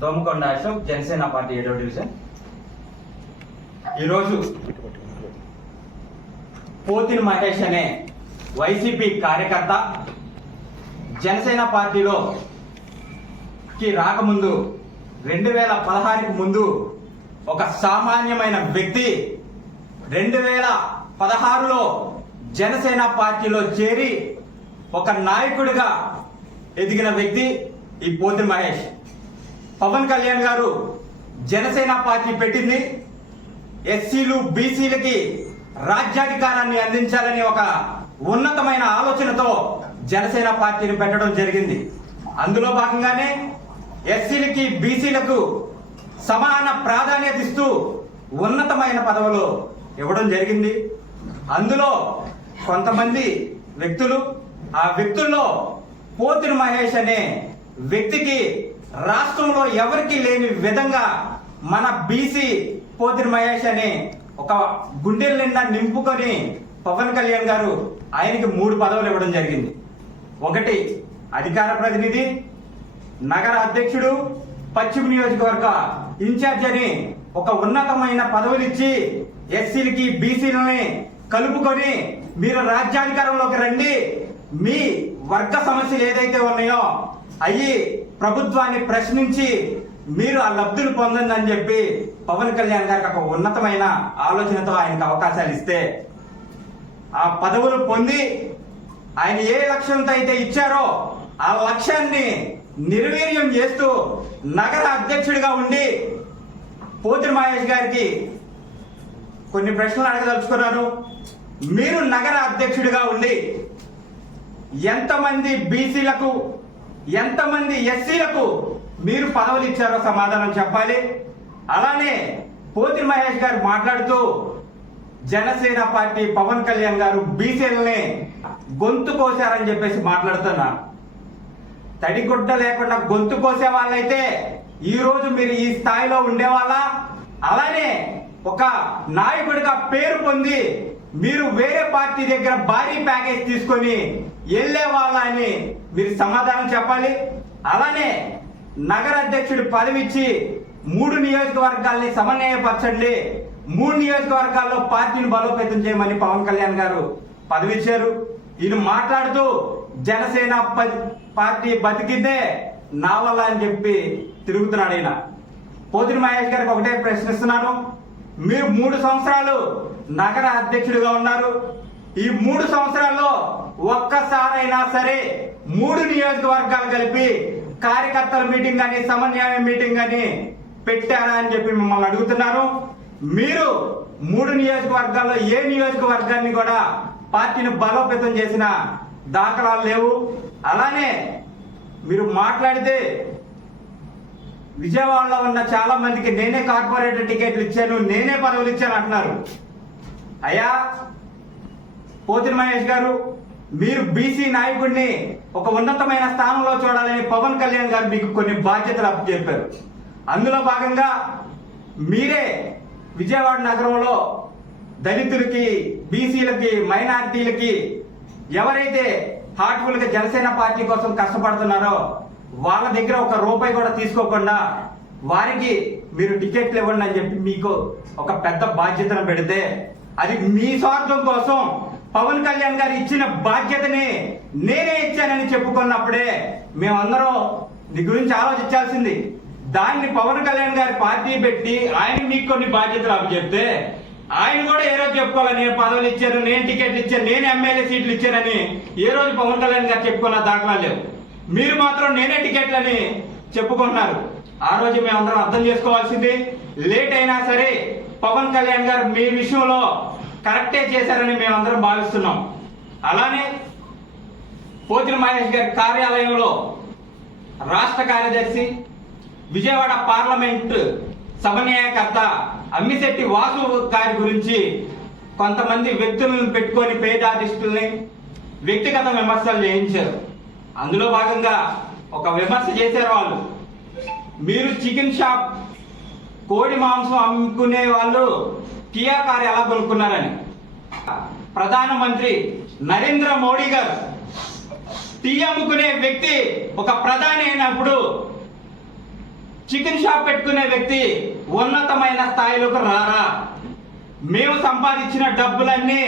Domakonda Ashok, Janasena party 7వ division. ఈరోజు పోతిన మహేష్ అనే వైసీపీ కార్యకర్త జనసేన పార్టీలోకి రాకముందు 2016కి ముందు ఒక సామాన్యమైన వ్యక్తి 2016లో జనసేన పార్టీలో చేరి ఒక నాయకుడిగా ఎదిగిన వ్యక్తి ఈ పోతిన మహేష్. పవన్ కళ్యాణ్ గారు జనసేన పార్టీ పెట్టింది ఎస్సీలు బీసీలకి రాజ్యాధికారాన్ని అందించాలని ఒక ఉన్నతమైన ఆలోచనతో జనసేన పార్టీని పెట్టడం జరిగింది. అందులో భాగంగానే ఎస్సీలకి బీసీలకు సమాన ప్రాధాన్యత ఇస్తూ ఉన్నతమైన పదవులు ఇవ్వడం జరిగింది. అందులో కొంతమంది వ్యక్తులు, ఆ వ్యక్తుల్లో పోతిన మహేష్ అనే వ్యక్తికి రాష్ట్రంలో ఎవరికి లేని విధంగా మన బీసీ పోతిన మహేష్ అనే ఒక గుండెల నిండా నింపుకొని పవన్ కళ్యాణ్ గారు ఆయనకి 3 పదవులు ఇవ్వడం జరిగింది. ఒకటి అధికార ప్రతినిధి, నగర అధ్యక్షుడు, పశ్చిమ నియోజకవర్గ ఇన్ఛార్జ్ అని ఒక ఉన్నతమైన పదవులు ఇచ్చి ఎస్సీలకి బీసీలని కలుపుకొని మీరు రాజ్యాధికారంలోకి రండి, మీ వర్గ సమస్యలు ఏదైతే ఉన్నాయో అయ్యి ప్రభుత్వాన్ని ప్రశ్నించి మీరు ఆ లబ్ధులు పొందండి అని చెప్పి పవన్ కళ్యాణ్ గారికి ఒక ఉన్నతమైన ఆలోచనతో ఆయనకు అవకాశాలు ఇస్తే ఆ పదవులు పొంది ఆయన ఏ లక్ష్యంతో అయితే ఇచ్చారో ఆ లక్ష్యాన్ని నిర్వీర్యం చేస్తూ నగర అధ్యక్షుడిగా ఉండి పోతిన మహేష్ గారికి కొన్ని ప్రశ్నలు అడగదలుచుకున్నాను. మీరు నగర అధ్యక్షుడిగా ఉండి ఎంతమంది బీసీలకు, ఎంతమంది ఎస్సీలకు మీరు పదవులు ఇచ్చారో సమాధానం చెప్పాలి. అలానే పోతిన మహేష్ గారు మాట్లాడుతూ జనసేన పార్టీ పవన్ కళ్యాణ్ గారు బీసీలని గొంతు కోసారని చెప్పేసి మాట్లాడుతున్నారు. తడిగుడ్డ లేకుండా గొంతు కోసే వాళ్ళైతే ఈ రోజు మీరు ఈ స్థాయిలో ఉండేవాళ్ళ? అలానే ఒక నాయకుడిగా పేరు పొంది మీరు వేరే పార్టీ దగ్గర భారీ ప్యాకేజ్ తీసుకొని వెళ్ళే వాళ్ళ అని మీరు సమాధానం చెప్పాలి. అలానే నగర అధ్యక్షుడి పదవి ఇచ్చి 3 నియోజకవర్గాల్ని సమన్వయపరచండి, 3 నియోజకవర్గాల్లో పార్టీని బలోపేతం చేయమని పవన్ కళ్యాణ్ గారు పదవి ఇచ్చారు. ఈయన మాట్లాడుతూ జనసేన పార్టీ బతికితే నా వల్ల అని చెప్పి తిరుగుతున్నాడు. ఈయన పోతిన మహేష్ గారికి ఒకటే ప్రశ్నిస్తున్నాను. మీరు 3 సంవత్సరాలు నగర అధ్యక్షుడిగా ఉన్నారు. ఈ 3 సంవత్సరాల్లో ఒక్కసారైనా సరే 3 నియోజకవర్గాలు కలిపి కార్యకర్తల మీటింగ్ అని, సమన్వయ మీటింగ్ అని పెట్టారా అని చెప్పి మిమ్మల్ని అడుగుతున్నారు. మీరు 3 నియోజకవర్గాల్లో ఏ నియోజకవర్గాన్ని కూడా పార్టీని బలోపేతం చేసిన దాఖలాలు లేవు. అలానే మీరు మాట్లాడితే విజయవాడలో ఉన్న చాలా మందికి నేనే కార్పొరేటర్ టికెట్లు ఇచ్చాను, నేనే పదవులు ఇచ్చాను అంటున్నారు. అయ్యా పోతిన మహేష్ గారు, మీరు బీసీ నాయకుడిని ఒక ఉన్నతమైన స్థానంలో చూడాలని పవన్ కళ్యాణ్ గారు మీకు కొన్ని బాధ్యతలు అప్పచెప్పారు. అందులో భాగంగా మీరే విజయవాడ నగరంలో దళితులకి, బీసీలకి, మైనారిటీలకి ఎవరైతే హార్ట్ఫుల్ గా జనసేన పార్టీ కోసం కష్టపడుతున్నారో వాళ్ళ దగ్గర ఒక రూపాయి కూడా తీసుకోకుండా వారికి మీరు టికెట్లు ఇవ్వండి అని చెప్పి మీకు ఒక పెద్ద బాధ్యతను పెడితే అది మీ స్వార్థం కోసం పవన్ కళ్యాణ్ గారు ఇచ్చిన బాధ్యతని నేనే ఇచ్చానని చెప్పుకున్నప్పుడే మేమందరం నీ గురించి ఆలోచించాల్సింది. దాన్ని పవన్ కళ్యాణ్ గారి పార్టీ పెట్టి ఆయన మీకు కొన్ని బాధ్యతలు అప్పచెప్తే ఆయన కూడా ఏ రోజు చెప్పుకోవాలి నేను పదవులు ఇచ్చాను, నేను టికెట్లు ఇచ్చాను, నేను ఎమ్మెల్యే సీట్లు ఇచ్చానని ఏ రోజు పవన్ కళ్యాణ్ గారు చెప్పుకున్న దాఖలా లేవు. మీరు మాత్రం నేనే టికెట్లని చెప్పుకుంటున్నారు. ఆ రోజు మేమందరం అర్థం చేసుకోవాల్సింది. లేట్ అయినా సరే పవన్ కళ్యాణ్ గారు మీ విషయంలో కరెక్టే చేశారని మేమందరం భావిస్తున్నాం. అలానే పోతిన మహేష్ గారి కార్యాలయంలో రాష్ట్ర కార్యదర్శి, విజయవాడ పార్లమెంట్ సమన్వయకర్త అమ్మిశెట్టి వాసు గారి గురించి కొంతమంది వ్యక్తులను పెట్టుకొని పేద ఆర్టిస్టుల్ని వ్యక్తిగత విమర్శలు చేయించారు. అందులో భాగంగా ఒక విమర్శ చేశారు వాళ్ళు. మీరు చికెన్ షాప్, కోడి మాంసం అమ్ముకునే వాళ్ళు కియా కారు ఎలా కొనుక్కున్నారని. ప్రధానమంత్రి నరేంద్ర మోడీ గారు టీ అమ్ముకునే వ్యక్తి ఒక ప్రధాని అయినప్పుడు చికెన్ షాప్ పెట్టుకునే వ్యక్తి ఉన్నతమైన స్థాయిలోకి రారా? మేము సంపాదించిన డబ్బులన్నీ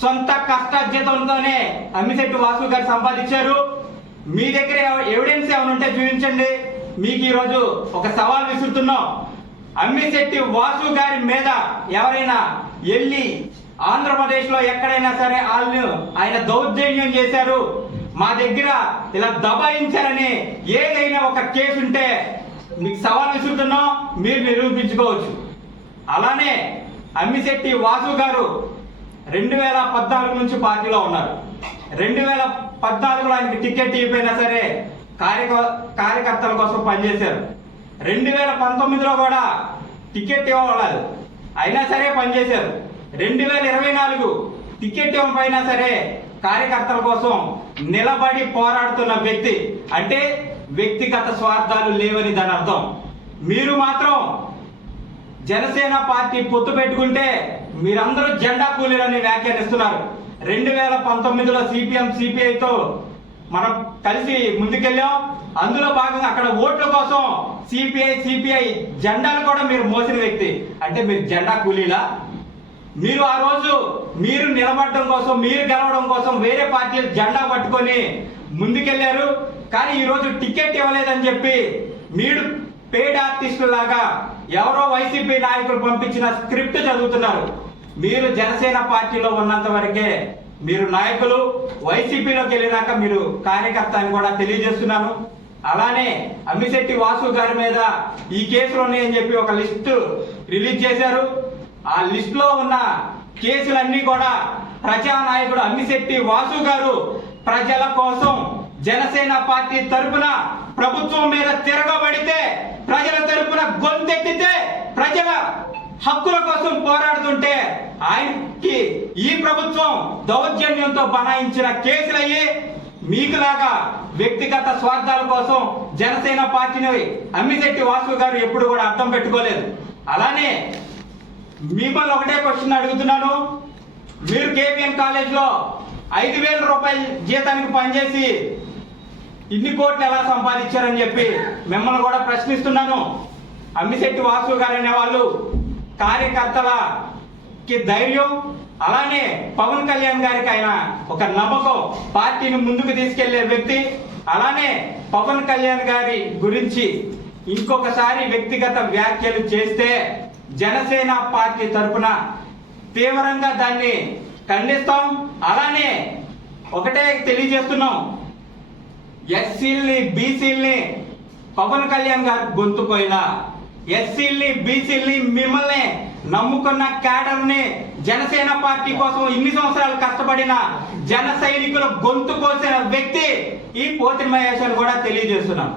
సొంత కష్టార్జితంతోనే అమ్మిశెట్టి వాసు గారు సంపాదించారు. మీ దగ్గర ఎవిడెన్స్ ఏమైనా ఉంటే చూపించండి. మీకు ఈరోజు ఒక సవాల్ విసురుతున్నాం. అమ్మిశెట్టి వాసు గారి మీద ఎవరైనా వెళ్ళి ఆంధ్రప్రదేశ్ లో ఎక్కడైనా సరే ఆయన దౌర్జన్యం చేశారు, మా దగ్గర ఇలా దబాయించారని ఏదైనా ఒక కేసు ఉంటే మీకు సవాల్ విసురుతున్నాం, మీరు నిరూపించుకోవచ్చు. అలానే అమ్మిశెట్టి వాసు గారు 2014 నుంచి పార్టీలో ఉన్నారు. 2014లో ఆయనకి టికెట్ ఇవ్వకపోయినా సరే కార్యకర్తల కోసం పనిచేశారు. 2019లో కూడా టికెట్ ఇవ్వలేదు, అయినా సరే పనిచేశారు. 2024 టికెట్ ఇవ్వకపోయినా సరే కార్యకర్తల కోసం నిలబడి పోరాడుతున్న వ్యక్తి. అంటే వ్యక్తిగత స్వార్థాలు లేవని దాని అర్థం. మీరు మాత్రం జనసేన పార్టీ పొత్తు పెట్టుకుంటే మీరందరూ జెండా కూలీలని వ్యాఖ్యానిస్తున్నారు. 2019లో సిపిఎం సిపిఐతో మనం కలిసి ముందుకెళ్ళాం. అందులో భాగంగా అక్కడ ఓట్ల కోసం సిపిఐ జెండాలు కూడా మీరు మోసిన వ్యక్తి. అంటే మీరు జెండా కూలీలా? మీరు ఆ రోజు మీరు నిలబడడం కోసం, మీరు గెలవడం కోసం వేరే పార్టీలు జెండా పట్టుకొని ముందుకెళ్లారు. కానీ ఈ రోజు టికెట్ ఇవ్వలేదని చెప్పి మీరు పేడ్ ఆర్టిస్టు లాగా ఎవరో వైసీపీ నాయకులు పంపించిన స్క్రిప్ట్ చదువుతున్నారు. మీరు జనసేన పార్టీలో ఉన్నంత వరకే మీరు నాయకులు, వైసీపీలోకి వెళ్ళినాక మీరు కార్యకర్త అని కూడా తెలియజేస్తున్నాను. అలానే అమ్మిశెట్టి వాసు గారి మీద ఈ కేసులు ఉన్నాయని చెప్పి ఒక లిస్టు రిలీజ్ చేశారు. ఆ లిస్ట్ లో ఉన్న కేసులన్నీ కూడా ప్రజానాయకుడు అమ్మిశెట్టి వాసు గారు ప్రజల కోసం జనసేన పార్టీ తరపున ప్రభుత్వం మీద తిరగబడితే, ప్రజల తరపున గొంతెత్తితే, ప్రజల హక్కుల కోసం పోరాడుతుంటే ఆయనకి ఈ ప్రభుత్వం దౌర్జన్యంతో బనాయించిన కేసులయ్యి మీకులాగా వ్యక్తిగత స్వార్థాల కోసం జనసేన పార్టీని అమ్మిశెట్టి వాసు గారు ఎప్పుడు కూడా అర్థం పెట్టుకోలేదు. అలానే మిమ్మల్ని ఒకటే క్వశ్చన్ అడుగుతున్నాను. మీరు కేపీఎన్ కాలేజ్ లో 5,000 రూపాయల జీతానికి పనిచేసి ఇన్ని కోట్లు ఎలా సంపాదించారని చెప్పి మిమ్మల్ని కూడా ప్రశ్నిస్తున్నాను. అమ్మిశెట్టి వాసు గారు అనే వాళ్ళు కార్యకర్తలకి ధైర్యం, అలానే పవన్ కళ్యాణ్ గారికి ఆయన ఒక నమ్మకం, పార్టీని ముందుకు తీసుకెళ్లే వ్యక్తి. అలానే పవన్ కళ్యాణ్ గారి గురించి ఇంకొకసారి వ్యక్తిగత వ్యాఖ్యలు చేస్తే జనసేన పార్టీ తరఫున తీవ్రంగా దాన్ని ఖండిస్తాం. అలానే ఒకటే తెలియజేస్తున్నాం, ఎస్సీల్ని బీసీల్ని పవన్ కళ్యాణ్ గారు గొంతుకోయిలా, ఎస్సీల్ని బీసీల్ని మిమ్మల్ని నమ్ముకున్న క్యాడర్ని జనసేన పార్టీ కోసం ఇన్ని సంవత్సరాలు కష్టపడిన జన సైనికుల గొంతు కోసిన వ్యక్తి ఈ పోతిరి మహేష్ అని కూడా తెలియజేస్తున్నాం.